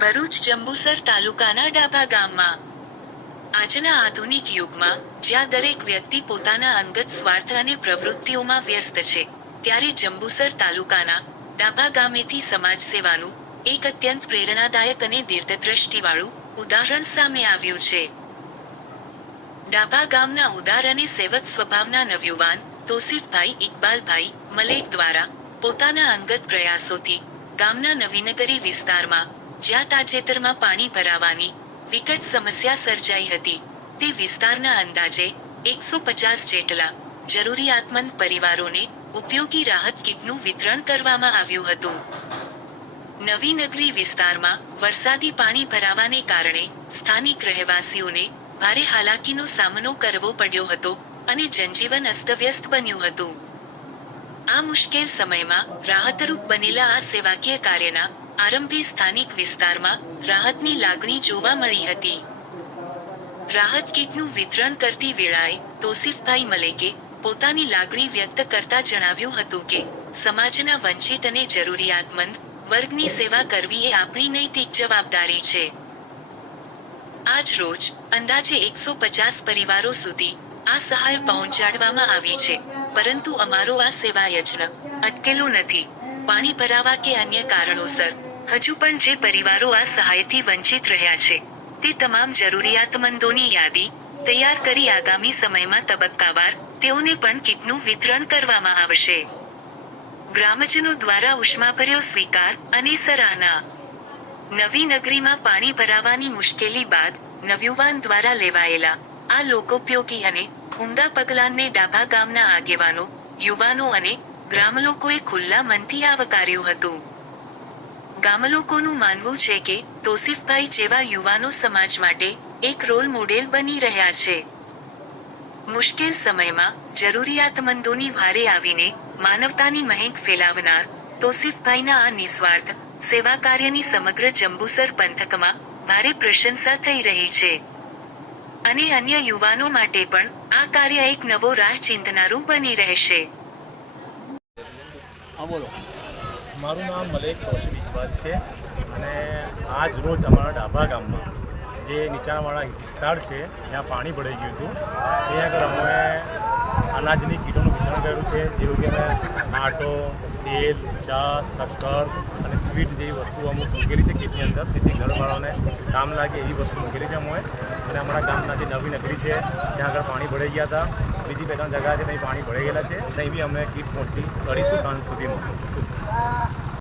ભરૂચ જંબુસર તાલુકાના ડાભા ગામમાં આજના આધુનિક યુગમાં જ્યાં દરેક વ્યક્તિ પોતાના અંગત સ્વાર્થ અને પ્રવૃત્તિઓમાં વ્યસ્ત છે, ત્યારે જંબુસર તાલુકાના ડાભા ગામેથી સમાજ સેવાનું એક અત્યંત પ્રેરણાદાયક અને દીર્ઘદ્રષ્ટિવાળું ઉદાહરણ સામે આવ્યું છે। ડાભા ગામના ઉદાર અને સેવક સ્વભાવના નવયુવાન તોસીફભાઈ ઇકબાલભાઈ મલેક દ્વારા પોતાના અંગત પ્રયાસોથી ગામના નવીનગરી વિસ્તારમાં જ્યાં તાજેતરમાં પાણી ભરાવાની વિકટ સમસ્યા સર્જાઈ હતી, તે વિસ્તારના અંદાજે 150 જેટલા જરૂરિયાતમંદ પરિવારોને ઉપયોગી રાહત કીટનું વિતરણ કરવામાં આવ્યું હતું। નવીનગરી વિસ્તારમાં વરસાદી પાણી ભરાવાને કારણે સ્થાનિક રહેવાસીઓને ભારે હાલાકીનો સામનો કરવો પડ્યો હતો અને જનજીવન અસ્તવ્યસ્ત બન્યું હતું। આ મુશ્કેલ સમયમાં રાહતરૂપ બનેલા આ સેવાકીય કાર્યના આરંભે સ્થાનિક વિસ્તારમાં રાહતની લાગણી જોવા મળી હતી। રાહત કીટનું વિતરણ કરતી વેળાએ તોસીફભાઈ મલેકે પોતાની લાગણી વ્યક્ત કરતા જણાવ્યું હતું કે સમાજના વંચિત અને જરૂરિયાતમંદ વર્ગની સેવા કરવી એ આપણી નૈતિક જવાબદારી છે। આજ રોજ અંદાજે 150 પરિવારો સુધી આ સહાય પહોંચાડવામાં આવી છે, પરંતુ અમારો આ સેવા યજ્ઞ અટકેલો નથી। પાણી ભરાવા કે અન્ય કારણોસર હજુ પણ જે પરિવારો આ સહાયથી વંચિત રહ્યા છે, તે તમામ જરૂરિયાતમંદોની યાદી તૈયાર કરી આગામી સમયમાં તબક્કાવાર તેઓને પણ કીટનું વિતરણ કરવામાં આવશે। ગ્રામજનો દ્વારા ઉષ્માભર્યો સ્વીકાર અને સરાહના। નવીનગરીમાં પાણી ભરાવાની મુશ્કેલી બાદ નવયુવાન દ્વારા લેવાયેલા આ લોકોપયોગી અને ઉમદા પગલાંને ડાભા ગામના આગેવાનો, યુવાનો અને ગ્રામલોકોએ ખુલ્લા મનથી આવકાર્યું હતું। ગામલોકોનું માનવું છે કે તોસીફભાઈ જેવા યુવાનો સમાજ માટે એક રોલ મોડેલ બની રહ્યા છે। મુશ્કેલ સમયમાં જરૂરિયાતમંદોની ભારે આવીને માનવતાની મહેક ફેલાવનાર તોસીફભાઈના આ નિસ્વાર્થ સેવા કાર્યની સમગ્ર જંબુસર પંથકમાં ભારે પ્રશંસા થઈ રહી છે અને અન્ય યુવાનો માટે પણ આ કાર્ય એક નવો રાહ ચિંધનારું બની રહેશે। મારું નામ મલેક તોસીફ ઇકબાલ છે અને આજ રોજ અમારા ડાભા ગામમાં જે નીચાણવાળા વિસ્તાર છે જ્યાં પાણી ભરાઈ ગયું હતું, ત્યાં આગળ અમે અનાજની કીટોનું વિતરણ કર્યું છે, જેવું કે અમે આટો, તેલ, ચા, શક્કર અને સ્વીટ જેવી વસ્તુઓ અમુક મૂકેલી છે કીટની અંદર, તેથી ઘરવાળાને કામ લાગે એવી વસ્તુ મૂકેલી છે અમે। અને અમારા ગામના જે નવી નગરી છે ત્યાં આગળ પાણી ભરાઈ ગયા હતા, બીજી 2-3 જગ્યા છે ત્યાં પાણી ભરાઈ ગયેલા છે, ત્યાં બી અમે કીટ પહોંચતી કરીશું સાંજ સુધીમાં।